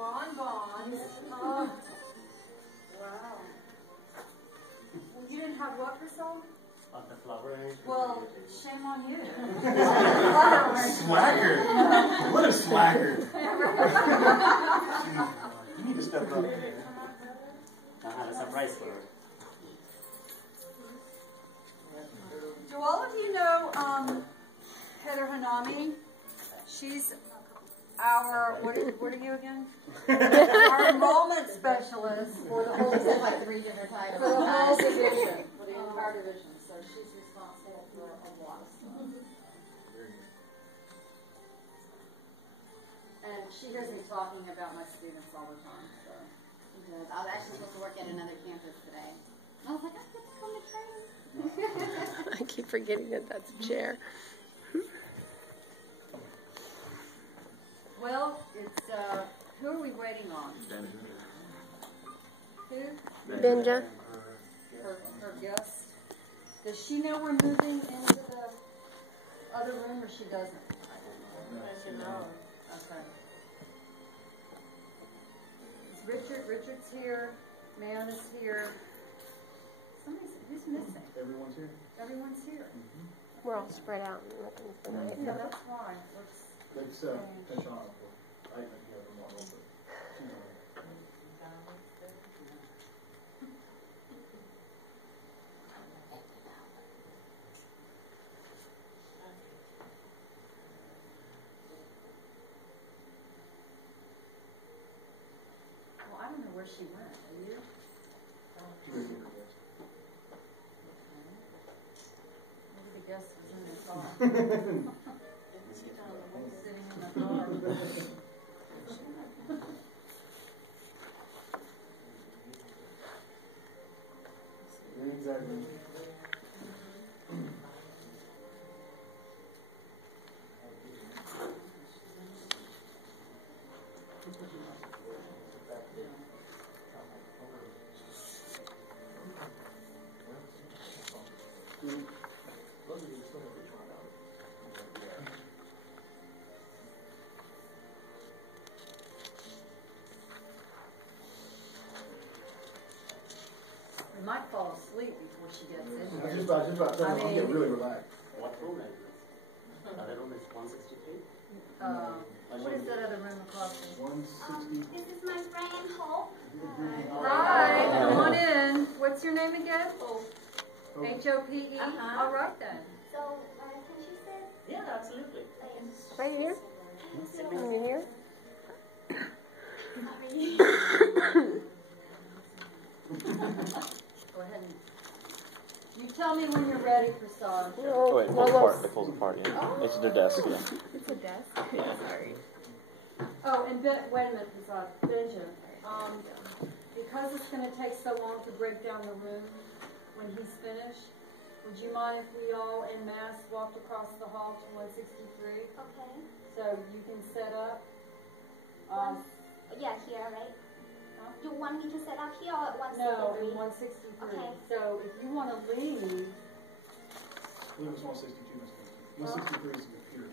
bonbons. Oh. Wow. You didn't have what for salt? The flower arrangement. Well, shame on you. Slacker. What a slacker. You need to step up. I have a surprise for her. Do all of you know Heather Hanami? She's our, what are you again? Our enrollment specialist for the whole, like 3 different titles. for the whole division. For the entire division. So she's responsible for a lot of stuff. And she hears me talking about my students all the time. So she does. I was actually supposed to work at another campus today. I was like, I get to come to training. I keep forgetting that that's a chair. Well, it's, who are we waiting on? Who? Benja. Her guest. Does she know we're moving into the other room, or she doesn't? I don't know. Okay. It's Richard. Richard's here. Man is here. Who's missing? Everyone's here? Everyone's here. We're all spread out and looking for night. Yeah, that's why. Let's touch on it. I think you have them all over. Well, I don't know where she went. Do you? Maybe the guest was in the car. Sitting in the car. Exactly. We might fall asleep before she gets in I was here. just about to tell you, I'm getting really relaxed. What room is this? Other room is 163? What is that other room across the 160. This is my friend Hope. Hi, come on in. What's your name again? Hope. H-O-P-E? All right then. So, can she sit? Yeah, absolutely. Right here? Over here? Go ahead and you tell me when you're ready, Prasad. Oh, wait, it pulls apart. It pulls apart, yeah. Oh. It's their desk, yeah. It's a desk. Yeah, sorry. Oh, and wait a minute, Prasad. Benja, because it's going to take so long to break down the room when he's finished, would you mind if we all en masse walked across the hall to 163? Okay. So you can set up. Yeah, here, right? Huh? You want me to set up here or at No, 163? in 163. Okay. So if you want to leave, I believe it's 162. 163 is the computer.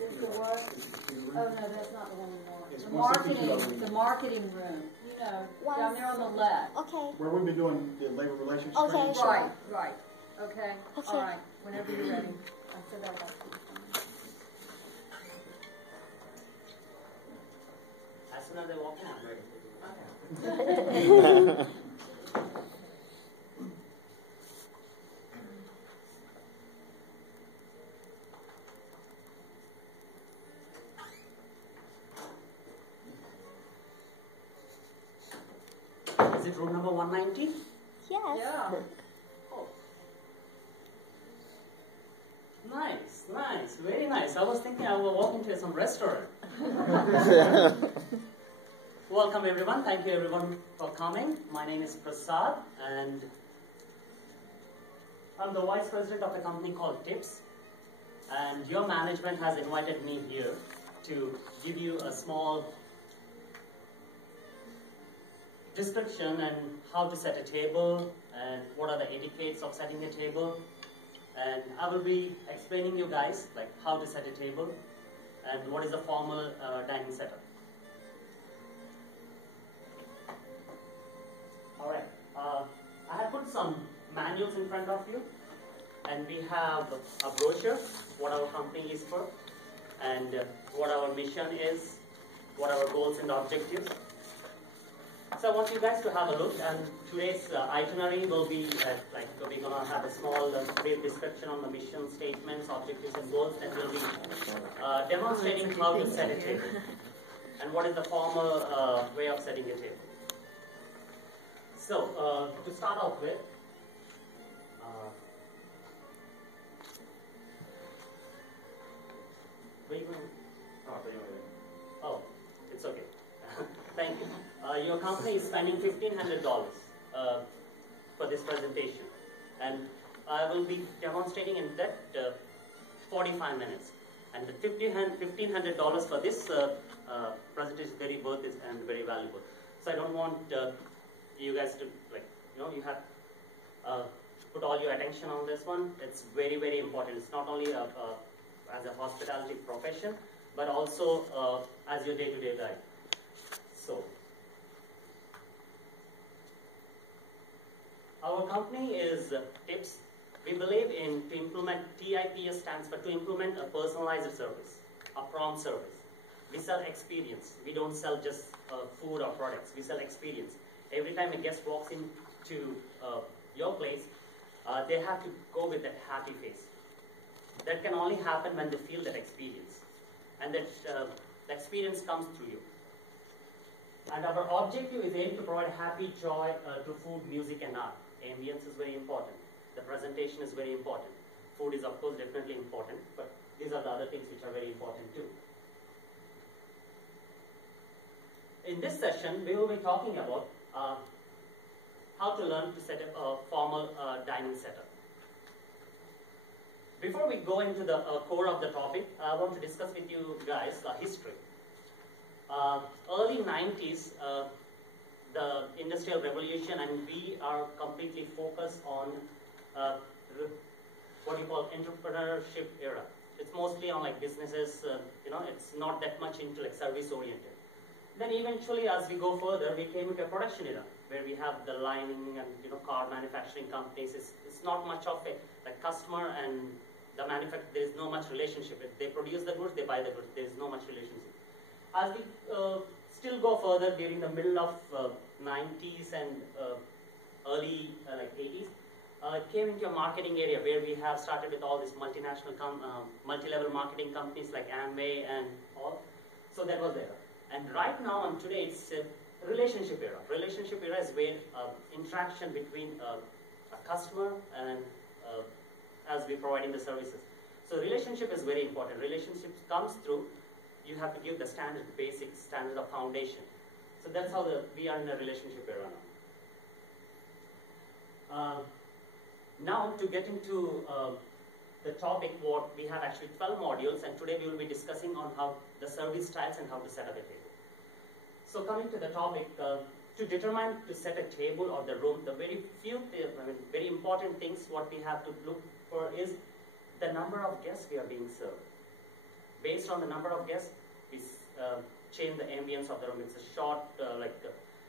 Is the what? It's the computer oh room. no, that's not the one we want. It's The 162. marketing room. You know, down there on the left. Okay. Where we've been doing the labor relations Okay, training. sure. Right. Okay. Okay. All right. Whenever you're ready. I said that last week. As soon as I walk in, I'm ready. Is it room number 190? Yes. Yeah. Oh. Nice, very nice. I was thinking I will walk into some restaurant. Welcome everyone. Thank you everyone for coming. My name is Prasad and I'm the Vice President of a company called TIPS. And your management has invited me here to give you a small description and how to set a table and what are the etiquettes of setting a table. And I will be explaining you guys like how to set a table and what is the formal dining setup. modules in front of you, and we have a brochure, what our company is for, and what our mission is, what our goals and objectives. So I want you guys to have a look, and today's itinerary will be we're going to have a small brief description on the mission statements, objectives and goals, and we'll be demonstrating how to set a table and what is the formal way of setting a table. So to start off with, where you going? Oh, it's okay. Thank you. Your company is spending $1,500 for this presentation, and I will be demonstrating in that 45 minutes. And the $1,500 for this presentation is very worth it and very valuable. So I don't want you guys to you have put all your attention on this one. It's very, very important. It's not only as a hospitality profession, but also as your day-to-day life. So, our company is TIPS. We believe in to implement, TIPS stands for to implement a personalized service, a prompt service. We sell experience. We don't sell just food or products. We sell experience. Every time a guest walks into your place, they have to go with that happy face. That can only happen when they feel that experience. And that the experience comes through you. And our objective is aim to provide happy joy to food, music and art. Ambience is very important. The presentation is very important. Food is of course definitely important, but these are the other things which are very important too. In this session, we will be talking about how to learn to set up a formal dining setup. Before we go into the core of the topic, I want to discuss with you guys history. Early 90s, the Industrial Revolution, and we are completely focused on what you call entrepreneurship era. It's mostly on like businesses, it's not that much into like service oriented. Then eventually as we go further, we came into a production era where we have the lining and car manufacturing companies. It's not much of a like customer and the manufacturer, there is no much relationship. They produce the goods, they buy the goods, there is no much relationship. As we still go further during the middle of 90s and early 80s, it came into a marketing area where we have started with all these multinational, multi-level marketing companies like Amway and all. So that was there. And right now and today it's a relationship era. Relationship era is where interaction between a customer and as we're providing the services. So relationship is very important. Relationship comes through, you have to give the standard, basic standard of foundation. So that's how we are in a relationship era now. Now to get into the topic, what we have actually 12 modules, and today we will be discussing on how the service styles and how to set up a table. So coming to the topic, to determine to set a table or the room, the very important things what we have to look for is the number of guests we are being served. Based on the number of guests, we change the ambience of the room. It's a short,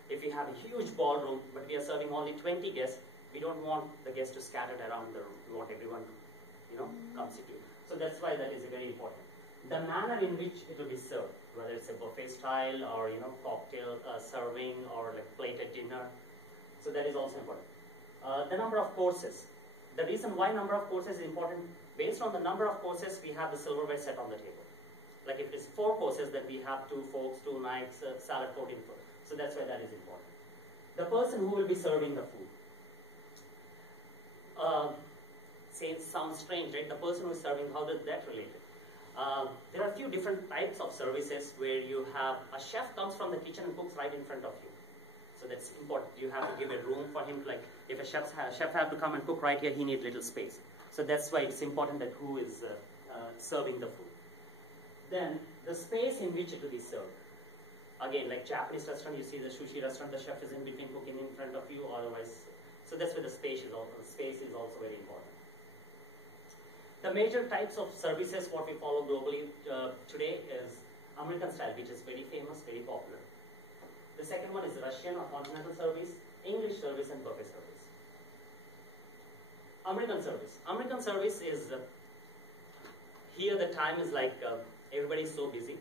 if we have a huge ballroom, but we are serving only 20 guests, we don't want the guests to scatter around the room. We want everyone to, constitute. So that's why that is very important. The manner in which it will be served, whether it's a buffet style or cocktail serving or like plated dinner. So that is also important. The number of courses. The reason why number of courses is important, based on the number of courses, we have the silverware set on the table. Like if it's 4 courses, then we have 2 forks, 2 knives, salad, 14 foot. So that's why that is important. The person who will be serving the food. Sounds strange, right? The person who is serving, how does that relate? There are a few different types of services where you have a chef comes from the kitchen and cooks right in front of you. So that's important. You have to give a room for him. Like if a chef have to come and cook right here, he needs little space. So that's why it's important that who is serving the food. Then the space in which it will be served. Again, like Japanese restaurant, you see the sushi restaurant, the chef is in between cooking in front of you, otherwise. So that's where the space is also very important. The major types of services what we follow globally today is American style, which is very famous, very popular. The second one is Russian or continental service, English service and buffet service. American service. American service is, here the time is like, everybody is so busy.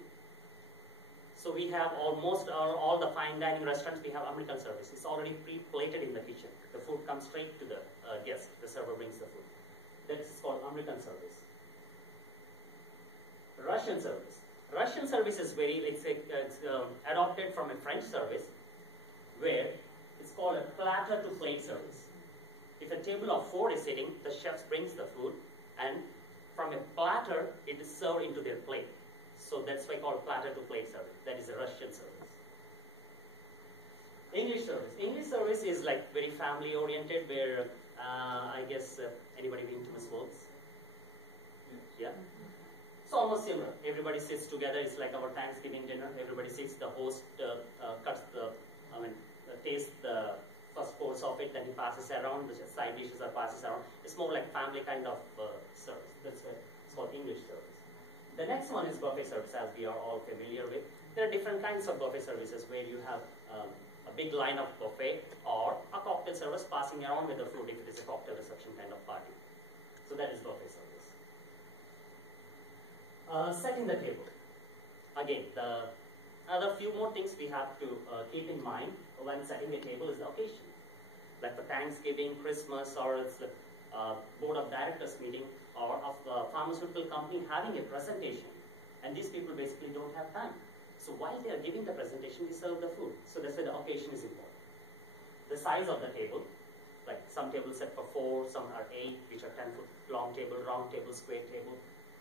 So we have almost all the fine dining restaurants, we have American service. It's already pre-plated in the kitchen. The food comes straight to the guest. The server brings the food. That is called American service. Russian service. Russian service is it's adopted from a French service, where it's called a platter to plate service. If a table of 4 is sitting, the chef brings the food, and from a platter, it is served into their plate. So that's why called platter to plate service. That is a Russian service. English service. English service is like very family oriented, where I guess anybody been to Miss World's? Yeah. It's almost similar. Everybody sits together. It's like our Thanksgiving dinner. Everybody sits. The host cuts tastes the first course of it. Then he passes around. The side dishes are passes around. It's more like family kind of service. That's why it's called English service. The next one is buffet service, as we are all familiar with. There are different kinds of buffet services where you have a big line of buffet or a cocktail service passing around with the food if it is a cocktail reception kind of party. So that is buffet service. Setting the table. Again, the other few more things we have to keep in mind when setting a table is the occasion. Like for Thanksgiving, Christmas, or it's a board of directors meeting, or of a pharmaceutical company having a presentation. And these people basically don't have time. So while they are giving the presentation, we serve the food. So that's why the occasion is important. The size of the table, like some tables set for 4, some are 8, which are 10-foot long table, round table, square table.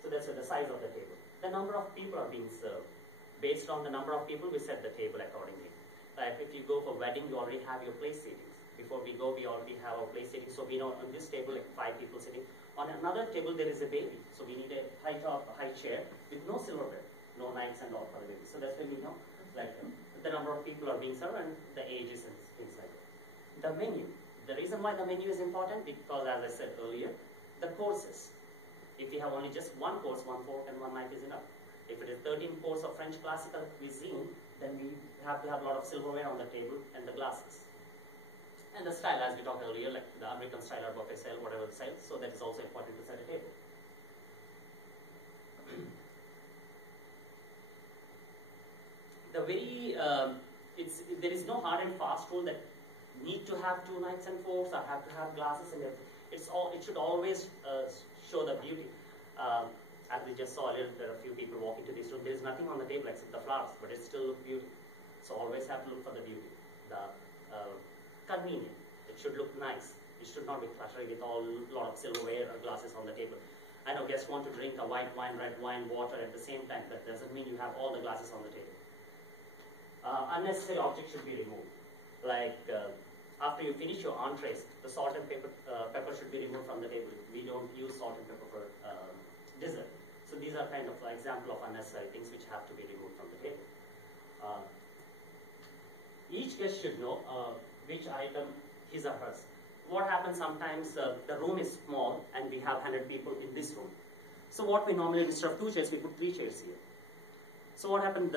So that's the size of the table. The number of people are being served. Based on the number of people, we set the table accordingly. Like if you go for wedding, you already have your place seatings. Before we go, we already have our place seating. So we know on this table, like 5 people sitting. On another table, there is a baby. So we need a high chair with no silverware, no knives and all for the baby. So that's when we know, like the number of people are being served and the ages and things like that. The menu. The reason why the menu is important, because as I said earlier, the courses. If you have only just one course, 1 fork and 1 knife is enough. If it is 13 course of French classical cuisine, then we have to have a lot of silverware on the table and the glasses. And the style, as we talked earlier, like the American style or buffet style, whatever the style, so that is also important to set a table. There is no hard and fast rule that need to have 2 knives and forks or have to have glasses and everything. It should always show the beauty. As we just saw earlier, there are a few people walk into this room. There is nothing on the table except the flowers, but it still looks beautiful. So always have to look for the beauty. The convenient. It should look nice. It should not be cluttered with a lot of silverware or glasses on the table. I know guests want to drink a white wine, red wine, water at the same time. That doesn't mean you have all the glasses on the table. Unnecessary objects should be removed. Like after you finish your entrees, the salt and pepper should be removed from the table. We don't use salt and pepper for dessert. So these are kind of an example of unnecessary things which have to be removed from the table. Each guest should know which item his or hers. What happens sometimes, the room is small and we have 100 people in this room. So what we normally, instead of 2 chairs, we put 3 chairs here. So what happened,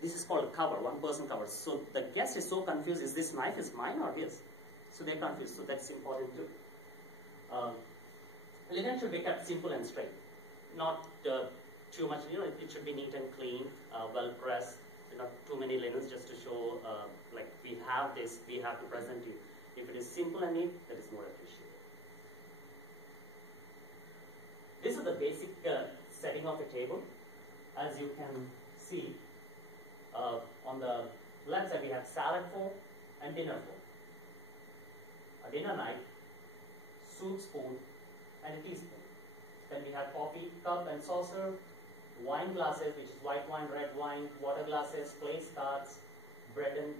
this is called a cover, 1-person cover. So the guest is so confused, is this knife is mine or his? So they're confused, so that's important too. Linen should be kept simple and straight. Not too much, it should be neat and clean, well pressed. Not too many linens just to show, like we have this, we have to present it. If it is simple and neat, that is more appreciated. This is the basic setting of a table. As you can see, on the left side we have salad fork and dinner fork. A dinner knife, soup spoon, and a teaspoon. Then we have coffee cup and saucer, wine glasses, which is white wine, red wine, water glasses, plates, cards, bread and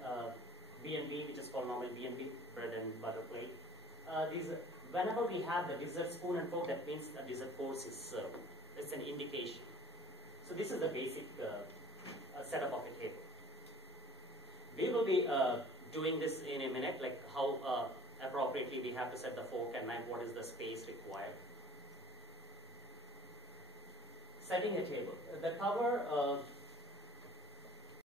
B&B, which is called normal B&B, bread and butter plate. Whenever we have the dessert spoon and fork, that means the dessert course is served. It's an indication. So this is the basic setup of a table. We will be doing this in a minute, like how appropriately we have to set the fork and knife, what is the space required. Setting a table. The cover